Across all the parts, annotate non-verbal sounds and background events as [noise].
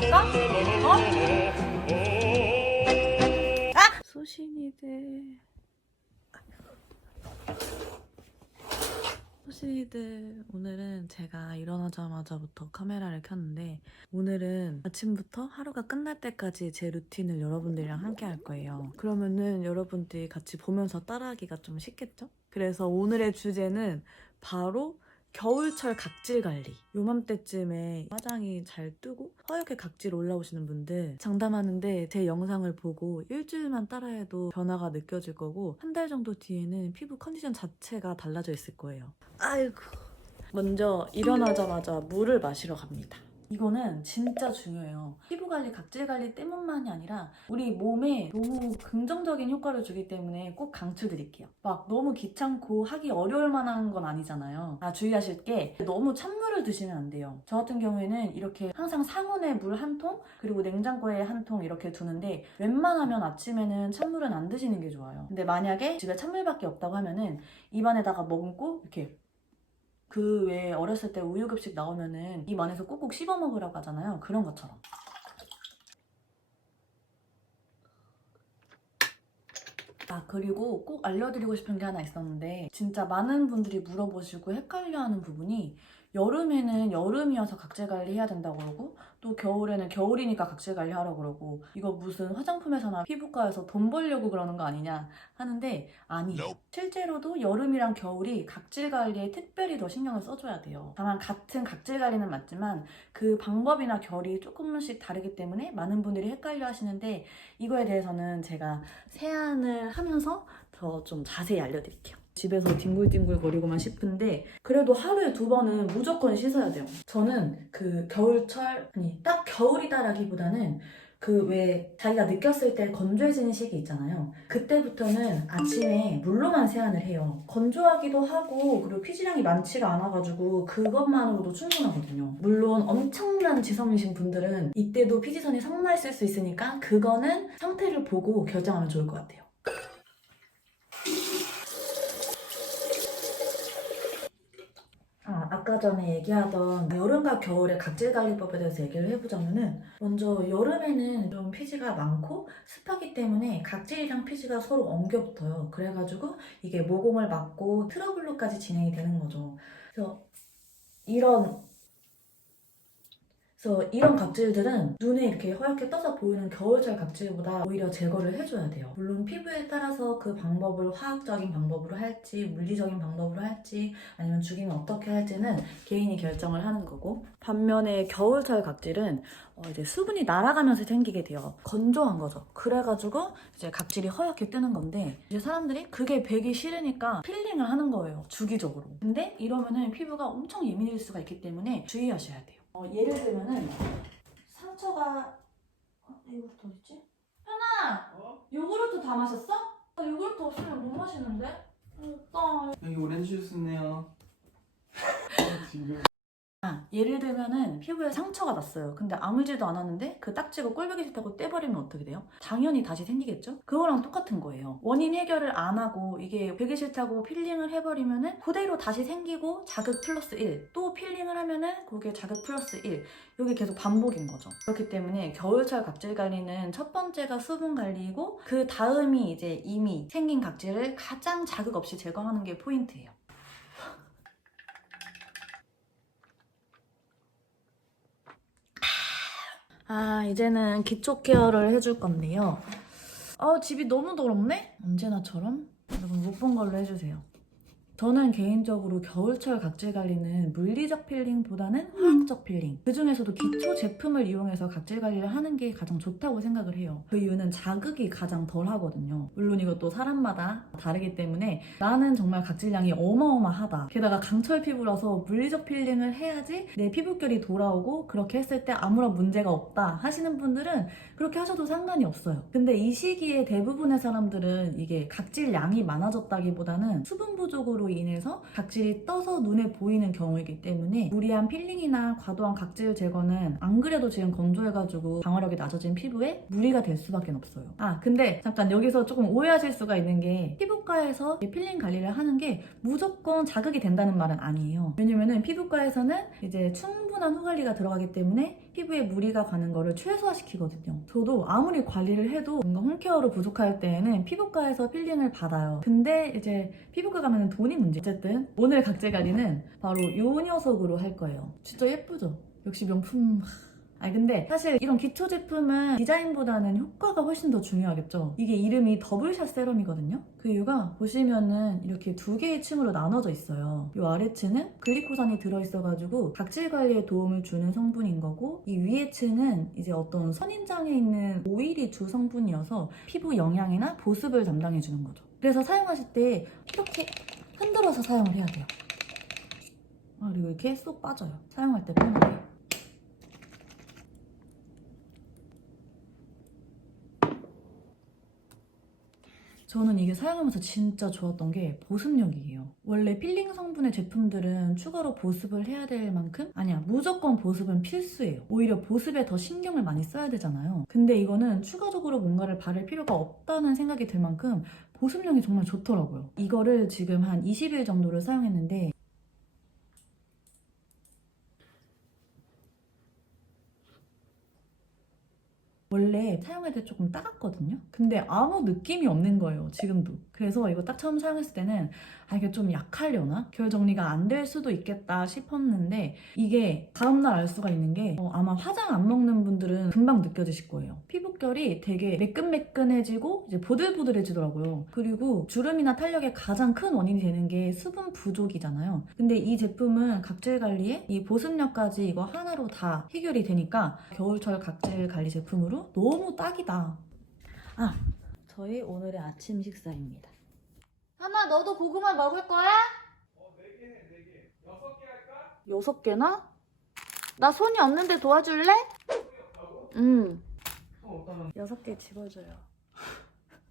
갈까? 어? 아! 소신이들. 소신이들 오늘은 제가 일어나자마자부터 카메라를 켰는데 오늘은 아침부터 하루가 끝날 때까지 제 루틴을 여러분들이랑 함께 할 거예요. 그러면은 여러분들이 같이 보면서 따라하기가 좀 쉽겠죠? 그래서 오늘의 주제는 바로 겨울철 각질 관리. 요맘때쯤에 화장이 잘 뜨고 허옇게 각질 올라오시는 분들 장담하는데 제 영상을 보고 일주일만 따라해도 변화가 느껴질 거고 한 달 정도 뒤에는 피부 컨디션 자체가 달라져 있을 거예요. 아이고. 먼저 일어나자마자 물을 마시러 갑니다. 이거는 진짜 중요해요. 피부 관리, 각질 관리 때문만이 아니라 우리 몸에 너무 긍정적인 효과를 주기 때문에 꼭 강추드릴게요. 막 너무 귀찮고 하기 어려울 만한 건 아니잖아요. 아, 주의하실 게 너무 찬물을 드시면 안 돼요. 저 같은 경우에는 이렇게 항상 상온에 물 한 통, 그리고 냉장고에 한 통 이렇게 두는데 웬만하면 아침에는 찬물은 안 드시는 게 좋아요. 근데 만약에 집에 찬물밖에 없다고 하면은 입안에다가 머금고 이렇게 그왜 어렸을 때 우유급식 나오면은 입 안에서 꾹꾹 씹어 먹으라고 하잖아요. 그런 것처럼. 아 그리고 꼭 알려드리고 싶은 게 하나 있었는데 진짜 많은 분들이 물어보시고 헷갈려하는 부분이 여름에는 여름이어서 각질 관리 해야 된다고 그러고 또 겨울에는 겨울이니까 각질 관리 하라고 그러고 이거 무슨 화장품에서나 피부과에서 돈 벌려고 그러는 거 아니냐 하는데 아니에요. 실제로도 여름이랑 겨울이 각질 관리에 특별히 더 신경을 써줘야 돼요. 다만 같은 각질 관리는 맞지만 그 방법이나 결이 조금씩 다르기 때문에 많은 분들이 헷갈려 하시는데 이거에 대해서는 제가 세안을 하면서 더 좀 자세히 알려드릴게요. 집에서 뒹굴뒹굴 거리고만 싶은데 그래도 하루에 두 번은 무조건 씻어야 돼요. 저는 그 겨울철 아니 딱 겨울이다라기보다는 그왜 자기가 느꼈을 때 건조해지는 시기 있잖아요. 그때부터는 아침에 물로만 세안을 해요. 건조하기도 하고 그리고 피지량이 많지가 않아가지고 그것만으로도 충분하거든요. 물론 엄청난 지성이신 분들은 이때도 피지선이 상나 있을 수 있으니까 그거는 상태를 보고 결정하면 좋을 것 같아요. 아, 아까 전에 얘기하던 여름과 겨울의 각질 관리법에 대해서 얘기를 해보자면은 먼저 여름에는 좀 피지가 많고 습하기 때문에 각질이랑 피지가 서로 엉겨붙어요. 그래가지고 이게 모공을 막고 트러블로까지 진행이 되는 거죠. 그래서 이런 그래서 이런 각질들은 눈에 이렇게 허옇게 떠서 보이는 겨울철 각질보다 오히려 제거를 해줘야 돼요. 물론 피부에 따라서 그 방법을 화학적인 방법으로 할지 물리적인 방법으로 할지 아니면 죽이면 어떻게 할지는 개인이 결정을 하는 거고 반면에 겨울철 각질은 어, 이제 수분이 날아가면서 생기게 돼요. 건조한 거죠. 그래가지고 이제 각질이 허옇게 뜨는 건데 이제 사람들이 그게 배기 싫으니까 필링을 하는 거예요. 주기적으로. 근데 이러면은 피부가 엄청 예민해질 수가 있기 때문에 주의하셔야 돼요. 어, 예를 들면은 상처가 어, 이거부터 어딨지? 현아! 어? 요구르트 다 마셨어? 아, 요구르트 없으면 못 마시는데? 없다. 여기 오렌지 주스네요. [laughs] 지금 아, 예를 들면은 피부에 상처가 났어요. 근데 아물지도 않았는데 그 딱지가 꼴보기 싫다고 떼버리면 어떻게 돼요? 당연히 다시 생기겠죠? 그거랑 똑같은 거예요. 원인 해결을 안 하고 이게 되기 싫다고 필링을 해버리면은 그대로 다시 생기고 자극 플러스 1. 또 필링을 하면은 그게 자극 플러스 1. 이게 계속 반복인 거죠. 그렇기 때문에 겨울철 각질 관리는 첫 번째가 수분 관리이고 그 다음이 이제 이미 생긴 각질을 가장 자극 없이 제거하는 게 포인트예요. 아, 이제는 기초 케어를 해줄 건데요. 아, 집이 너무 더럽네? 언제나처럼? 여러분 못 본 걸로 해주세요. 저는 개인적으로 겨울철 각질 관리는 물리적 필링보다는 화학적 필링. 그 중에서도 기초 제품을 이용해서 각질 관리를 하는 게 가장 좋다고 생각을 해요. 그 이유는 자극이 가장 덜 하거든요. 물론 이것도 사람마다 다르기 때문에 나는 정말 각질량이 어마어마하다. 게다가 강철 피부라서 물리적 필링을 해야지 내 피부결이 돌아오고 그렇게 했을 때 아무런 문제가 없다 하시는 분들은 그렇게 하셔도 상관이 없어요. 근데 이 시기에 대부분의 사람들은 이게 각질량이 많아졌다기보다는 수분 부족으로 인해서 각질이 떠서 눈에 보이는 경우이기 때문에 무리한 필링이나 과도한 각질 제거는 안 그래도 지금 건조해가지고 방어력이 낮아진 피부에 무리가 될 수밖에 없어요. 아 근데 잠깐 여기서 조금 오해하실 수가 있는 게 피부과에서 이 필링 관리를 하는 게 무조건 자극이 된다는 말은 아니에요. 왜냐면은 피부과에서는 이제 충분한 후 관리가 들어가기 때문에 피부에 무리가 가는 거를 최소화시키거든요. 저도 아무리 관리를 해도 뭔가 홈케어로 부족할 때에는 피부과에서 필링을 받아요. 근데 이제 피부과 가면은 돈이 문제. 어쨌든 오늘 각질 관리는 바로 요 녀석으로 할 거예요. 진짜 예쁘죠? 역시 명품. 아니 근데 사실 이런 기초 제품은 디자인보다는 효과가 훨씬 더 중요하겠죠. 이게 이름이 더블샷 세럼이거든요. 그 이유가 보시면은 이렇게 두 개의 층으로 나눠져 있어요. 이 아래 층은 글리코산이 들어있어가지고 각질 관리에 도움을 주는 성분인 거고 이 위에 층은 이제 어떤 선인장에 있는 오일이 주 성분이어서 피부 영양이나 보습을 담당해 주는 거죠. 그래서 사용하실 때 이렇게 흔들어서 사용을 해야 돼요. 아, 그리고 이렇게 쏙 빠져요. 사용할 때 편하게. 저는 이게 사용하면서 진짜 좋았던 게 보습력이에요. 원래 필링 성분의 제품들은 추가로 보습을 해야 될 만큼 아니야 무조건 보습은 필수예요. 오히려 보습에 더 신경을 많이 써야 되잖아요. 근데 이거는 추가적으로 뭔가를 바를 필요가 없다는 생각이 들 만큼 보습력이 정말 좋더라고요. 이거를 지금 한 20일 정도를 사용했는데 원래 사용할 때 조금 따갑거든요. 근데 아무 느낌이 없는 거예요. 지금도. 그래서 이거 딱 처음 사용했을 때는 아 이게 좀 약하려나? 결 정리가 안 될 수도 있겠다 싶었는데 이게 다음날 알 수가 있는 게 어, 아마 화장 안 먹는 분들은 금방 느껴지실 거예요. 피부결이 되게 매끈매끈해지고 이제 보들보들해지더라고요. 그리고 주름이나 탄력의 가장 큰 원인이 되는 게 수분 부족이잖아요. 근데 이 제품은 각질 관리에 이 보습력까지 이거 하나로 다 해결이 되니까 겨울철 각질 관리 제품으로 너무 딱이다. 아, 저희 오늘의 아침 식사입니다. 하나, 너도 고구마 먹을 거야? 어, 네 개, 네 개. 여섯 개 할까? 여섯 개나? 나 손이 없는데 도와줄래? 응. 여섯 개 집어줘요.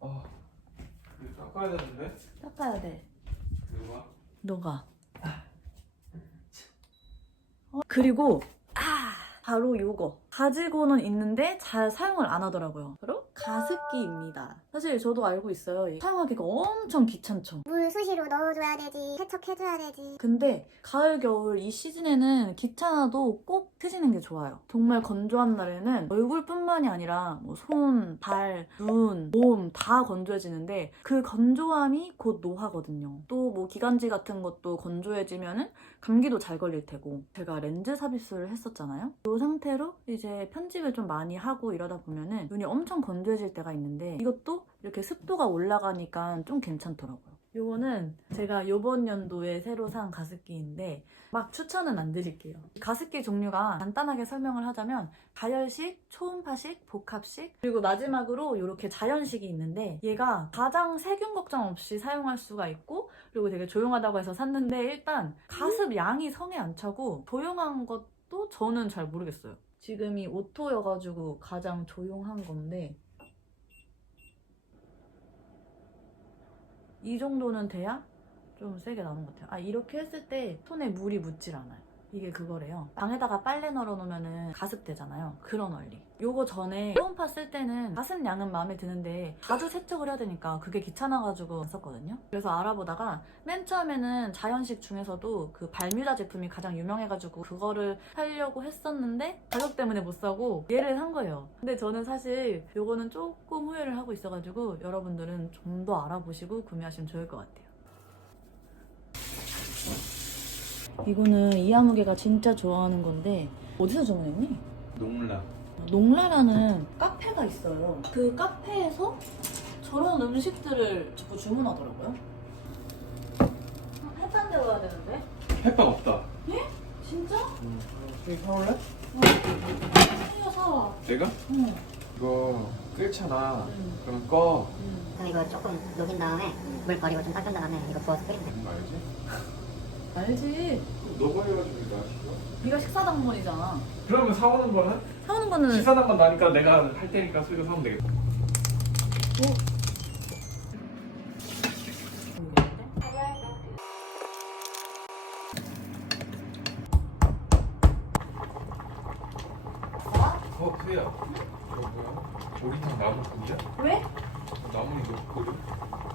어. 이거 닦아야 되는데. 닦아야 돼. 누가? 너가. 어, 그리고 아 바로 요거 가지고는 있는데 잘 사용을 안 하더라고요. 바로 가습기입니다. 사실 저도 알고 있어요. 사용하기가 엄청 귀찮죠. 물 수시로 넣어줘야 되지 세척해줘야 되지 근데 가을 겨울 이 시즌에는 귀찮아도 꼭 트시는 게 좋아요. 정말 건조한 날에는 얼굴뿐만이 아니라 뭐 손, 발, 눈, 몸 다 건조해지는데 그 건조함이 곧 노화거든요. 또 뭐 기관지 같은 것도 건조해지면은 감기도 잘 걸릴 테고 제가 렌즈 삽입술을 했었잖아요. 이 상태로 이제 편집을 좀 많이 하고 이러다 보면은 눈이 엄청 건조해질 때가 있는데 이것도 이렇게 습도가 올라가니까 좀 괜찮더라고요. 요거는 제가 요번 연도에 새로 산 가습기인데 막 추천은 안 드릴게요. 가습기 종류가 간단하게 설명을 하자면 가열식, 초음파식, 복합식 그리고 마지막으로 이렇게 자연식이 있는데 얘가 가장 세균 걱정 없이 사용할 수가 있고 그리고 되게 조용하다고 해서 샀는데 일단 가습 양이 성에 안 차고 조용한 것도 저는 잘 모르겠어요. 지금이 오토여가지고 가장 조용한 건데 이 정도는 돼야 좀 세게 나오는 것 같아요. 아, 이렇게 했을 때 손에 물이 묻질 않아요. 이게 그거래요. 방에다가 빨래 널어놓으면 가습되잖아요. 그런 원리. 요거 전에 초음파 쓸 때는 가습 양은 마음에 드는데 자주 세척을 해야 되니까 그게 귀찮아가지고 안 썼거든요. 그래서 알아보다가 맨 처음에는 자연식 중에서도 그 발뮤다 제품이 가장 유명해가지고 그거를 사려고 했었는데 가격 때문에 못 사고 얘를 산 거예요. 근데 저는 사실 요거는 조금 후회를 하고 있어가지고 여러분들은 좀 더 알아보시고 구매하시면 좋을 것 같아요. 이거는 이하무개가 진짜 좋아하는 건데 어디서 주문했니? 농라. 농라라는 카페가 있어요. 그 카페에서 저런 음식들을 자꾸 주문하더라고요. 햇반 데워야 되는데? 햇빵 없다. 진짜? 응. 여기 사올래? 챙겨 사. 내가? 응. 이거 끓잖아. 응. 그럼 꺼. 응. 그럼 이거 조금 녹인 다음에 물 버리고 좀 닦은 다음에 이거 부어서 끓이면 돼 말이지? 알지. 너가 해가지고 내가 시켜. 네가 식사 당번이잖아. 그러면 사오는 거는? 사오는 거는 식사한 건 나니까 내가 할 테니까 수익을 사면 되겠다. 모르겠는데? 소희야 이거 뭐야? 오리탕 나무국이야? 왜? 나무는 몇 그릇?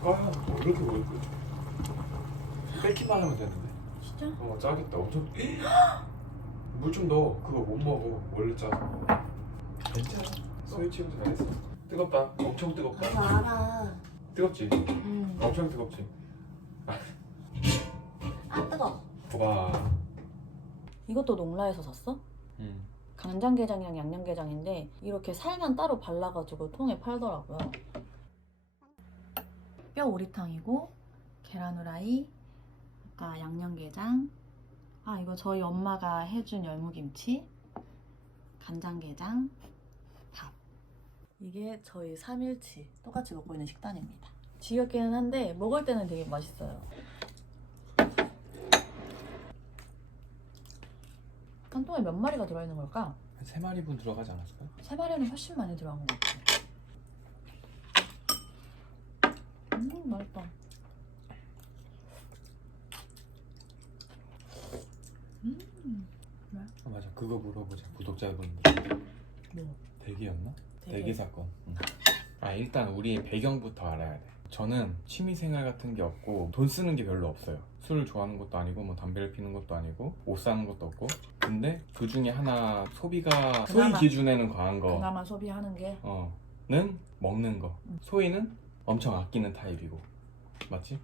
아, 뭐 이렇게 먹을 거지? 뺏기만 하면 되는데. 진짜? 어, 짜겠다. 엄청. [gasps] 물좀 넣어. 그거 못 먹어. 원래 짜서. 괜찮아. 친구 잘했어. 뜨겁다. 엄청 뜨겁다. 알아. 뜨겁지? 음. 엄청 뜨겁지? 아 뜨거. 와. 이것도 농라에서 샀어? 음. 간장게장이랑 양념게장인데 이렇게 살만 따로 발라가지고 통에 팔더라고요. 뼈 오리탕이고 계란 후라이, 아까 양념게장, 아 이거 저희 엄마가 해준 열무김치, 간장게장, 밥. 이게 저희 3일치 똑같이 먹고 있는 식단입니다. 지겹기는 한데 먹을 때는 되게 맛있어요. 한 통에 몇 마리가 들어있는 걸까? 한세 마리분 들어가지 않았을까? 세 마리는 훨씬 많이 들어간 것 같아. 음, 맛있다. 음, 아, 맞아. 그거 물어보자. 구독자분들. 뭐? 대기였나? 되게- 대기 사건. 응. 아 일단 우리 배경부터 알아야 돼. 저는 취미 생활 같은 게 없고 돈 쓰는 게 별로 없어요. 술을 좋아하는 것도 아니고 뭐 담배를 피는 것도 아니고 옷 사는 것도 없고. 근데 그 중에 하나 소비가 소위 그나마- 기준에는 과한 거. 그나마 소비하는 게 어는 먹는 거. 음. 소희는 엄청 아끼는 타입이고. 맞지?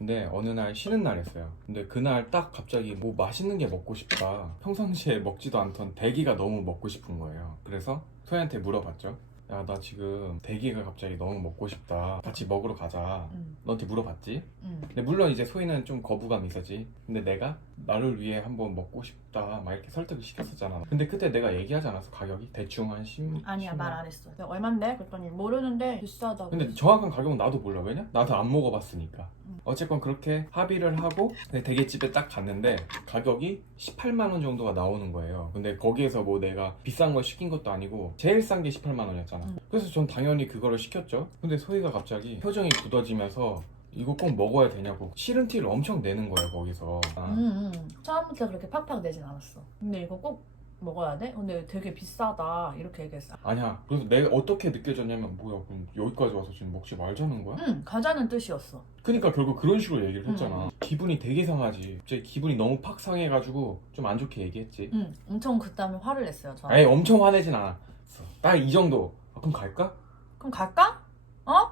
근데 어느 날 쉬는 날이었어요. 근데 그날 딱 갑자기 뭐 맛있는 게 먹고 싶다. 평상시에 먹지도 않던 대기가 너무 먹고 싶은 거예요. 그래서 소희한테 물어봤죠. 야, 나 지금 대기가 갑자기 너무 먹고 싶다. 같이 먹으러 가자. 음, 너한테 물어봤지? 음. 근데 물론 이제 소희는 좀 거부감이 있었지. 근데 내가 나를 위해 한번 먹고 싶다. 막 이렇게 설득을 시켰었잖아. 근데 그때 내가 얘기하지 않았어, 가격이? 대충 한 10. 아니야 10만 말안 했어. 내가 얼만데? 그랬더니 모르는데 비싸다고. 근데 정확한 가격은 나도 몰라 왜냐? 나도 안 먹어봤으니까 음. 어쨌건 그렇게 합의를 하고 대게집에 딱 갔는데 가격이 18만 원 정도가 나오는 거예요 근데 거기에서 뭐 내가 비싼 걸 시킨 것도 아니고 제일 싼 게 18만 원이었잖아 음. 그래서 전 당연히 그거를 시켰죠 근데 소희가 갑자기 표정이 굳어지면서 이거 꼭 먹어야 되냐고 싫은 티를 엄청 내는 거예요 거기서 아, 음, 음. 처음부터 그렇게 팍팍 내진 않았어. 근데 이거 꼭 먹어야 돼? 근데 되게 비싸다 이렇게 얘기했어. 아니야 그래서 내가 어떻게 느껴졌냐면 뭐야 그럼 여기까지 와서 지금 먹지 말자는 거야? 응, 가자는 뜻이었어. 그러니까 결국 그런 식으로 얘기를 음. 했잖아. 기분이 되게 상하지. 갑자기 기분이 너무 팍 상해가지고 좀 안 좋게 얘기했지. 응, 엄청 그 다음에 화를 냈어요. 저. 아니 엄청 화내진 않았어. 딱이 정도. 아, 그럼 갈까? 그럼 갈까? 어?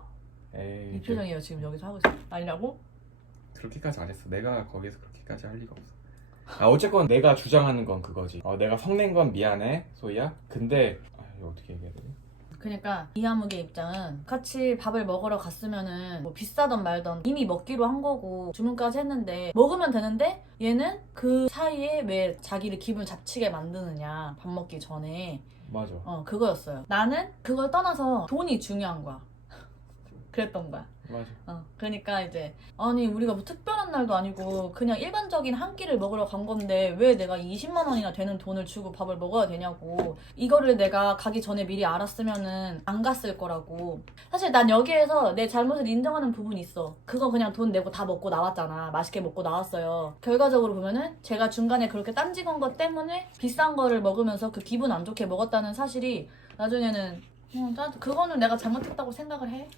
에이. 이 표정이에요 지금 여기서 하고 있어. 아니라고? 그렇게까지 안 했어. 내가 거기서 그렇게까지 할 리가 없어. 아 어쨌건 내가 주장하는 건 그거지. 어, 내가 성낸 건 미안해, 소희야. 근데 아, 이거 어떻게 얘기해야 되지? 그러니까 이하묵의 입장은 같이 밥을 먹으러 갔으면은 뭐 비싸던 말던 이미 먹기로 한 거고 주문까지 했는데 먹으면 되는데 얘는 그 사이에 왜 자기를 기분 잡치게 만드느냐 밥 먹기 전에 맞아. 어 그거였어요. 나는 그걸 떠나서 돈이 중요한 거야. [laughs] 그랬던 거야 맞아. 어, 그러니까 이제 아니 우리가 뭐 특별한 날도 아니고 그냥 일반적인 한 끼를 먹으러 간 건데 왜 내가 20만 원이나 되는 돈을 주고 밥을 먹어야 되냐고. 이거를 내가 가기 전에 미리 알았으면은 안 갔을 거라고. 사실 난 여기에서 내 잘못을 인정하는 부분이 있어. 그거 그냥 돈 내고 다 먹고 나왔잖아. 맛있게 먹고 나왔어요. 결과적으로 보면은 제가 중간에 그렇게 딴지 건 것 때문에 비싼 거를 먹으면서 그 기분 안 좋게 먹었다는 사실이 나중에는 어, 나 그거는 내가 잘못했다고 생각을 해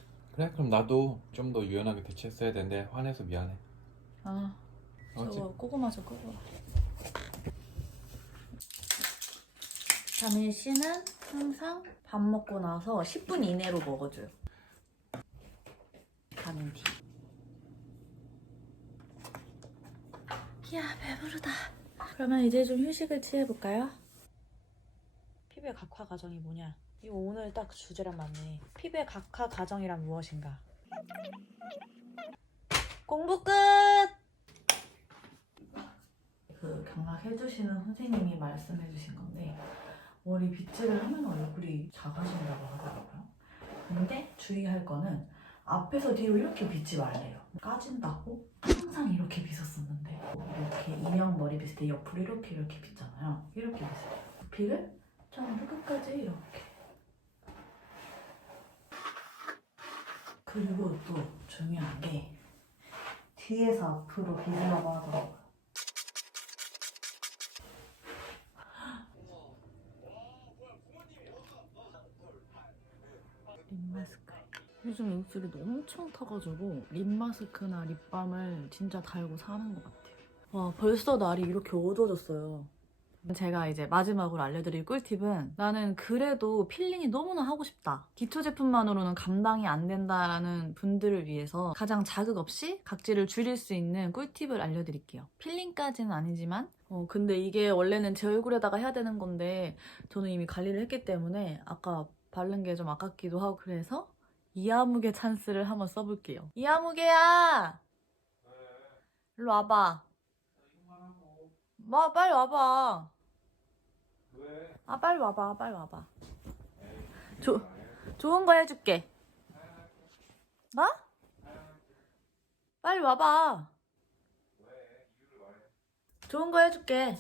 그래 그럼 나도 좀 더 유연하게 대처했어야 되는데 화내서 미안해. 아? 저거 고구마 좀 끄고. 다민 씨는 항상 밥 먹고 나서 10분 이내로 먹어줘요. 다민 티. 이야 배부르다. 그러면 이제 좀 휴식을 취해볼까요? 피부의 각화 과정이 뭐냐? 이거 오늘 딱 주제랑 맞네. 피부의 각화 과정이란 무엇인가? 공부 끝! 그 경락 해주시는 선생님이 말씀해주신 건데 머리 빗질을 하면 얼굴이 작아진다고 하더라고요. 근데 주의할 거는 앞에서 뒤로 이렇게 빗지 말래요. 까진다고 항상 이렇게 빗었었는데 이렇게 인형 머리 빗을 때 옆으로 이렇게 이렇게 빗잖아요. 이렇게 빗어요. 빗을 처음부터 끝까지 이렇게. 그리고 또 중요한 게 뒤에서 앞으로 비으라고 하더라고요. 립마스크. 요즘 입술이 엄청 타가지고 립마스크나 립밤을 진짜 달고 사는 것 같아요. 와 벌써 날이 이렇게 어두워졌어요. 제가 이제 마지막으로 알려드릴 꿀팁은 나는 그래도 필링이 너무나 하고 싶다. 기초 제품만으로는 감당이 안 된다라는 분들을 위해서 가장 자극 없이 각질을 줄일 수 있는 꿀팁을 알려드릴게요. 필링까지는 아니지만 어, 근데 이게 원래는 제 얼굴에다가 해야 되는 건데 저는 이미 관리를 했기 때문에 아까 바른 게 좀 아깝기도 하고 그래서 이아무개 찬스를 한번 써볼게요. 이아무개야! 일로 와봐. 와, 빨리 와봐. 왜? 아, 빨리 와봐, 빨리 와봐. 조, 좋은 거 해줄게. 나? 빨리 와봐. 좋은 거 해줄게.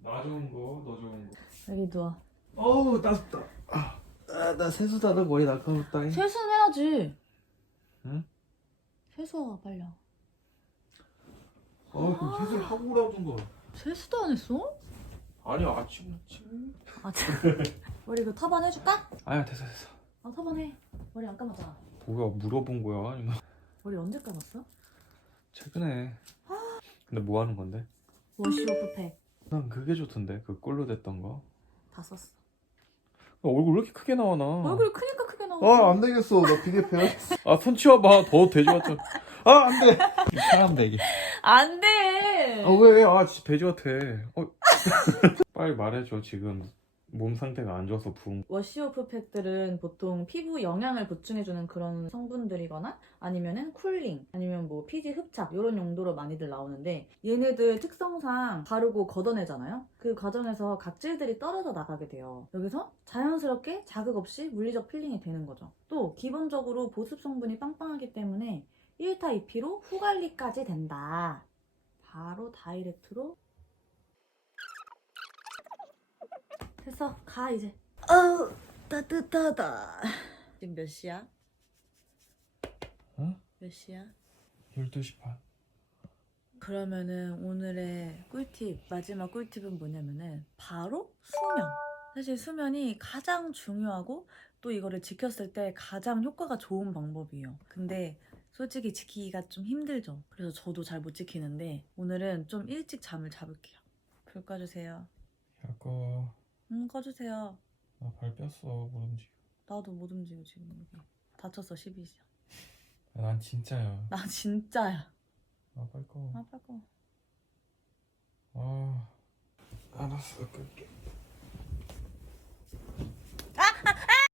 나 좋은 거, 너 좋은 거. 여기 누워. 어우 따숩다. 아, 아, 나 세수다다 머리 나까웠다. 세수는 해야지. 응? 세수하고 빨리. 와. 어, 그럼 세수를 하고 오라던 거. 세수도 안 했어? 아니 아침 아침. 아, 참. 머리 그 터번 해줄까? 아야 됐어 됐어. 아, 터번 해. 머리 안 감았잖아. 뭐야 물어본 거야 아니면 머리 언제 감았어? 최근에. 근데 뭐 하는 건데? 워시 오프 팩 난 그게 좋던데 그 꼴로 됐던 거. 다 썼어. 야, 얼굴 왜 이렇게 크게 나와 나? 얼굴이 크니까 크게 나와. 아, 안 되겠어. 나 비계패. 아, 손 치워봐. 더 돼지 같잖아. 아, 안 돼. 사람 되게. 안 돼. 아, 왜? 아, 진짜 돼지 같아. 어. [laughs] 빨리 말해줘, 지금. 몸 상태가 안 좋아서 부은 워시오프 팩들은 보통 피부 영양을 보충해주는 그런 성분들이거나 아니면은 쿨링 아니면 뭐 피지 흡착 이런 용도로 많이들 나오는데 얘네들 특성상 바르고 걷어내잖아요 그 과정에서 각질들이 떨어져 나가게 돼요 여기서 자연스럽게 자극 없이 물리적 필링이 되는 거죠 또 기본적으로 보습 성분이 빵빵하기 때문에 1타 2피로 후관리까지 된다 바로 다이렉트로 됐어 가 이제 어우 따뜻하다 지금 몇 시야? 어? 몇 시야? 12시 반. 그러면은 오늘의 꿀팁 마지막 꿀팁은 뭐냐면은 바로 수면 사실 수면이 가장 중요하고 또 이거를 지켰을 때 가장 효과가 좋은 방법이에요 근데 솔직히 지키기가 좀 힘들죠 그래서 저도 잘 못 지키는데 오늘은 좀 일찍 잠을 잡을게요 불 꺼주세요 야, 꺼. 음 꺼주세요 나 발 뺐어, 못 움직여. 나도 못 움직여 지금 여기 다쳤어 12시야 난 진짜야. 나 진짜야 아, 빨리 꺼. 아 빨리 꺼 아. 알았어, 끌게. 아,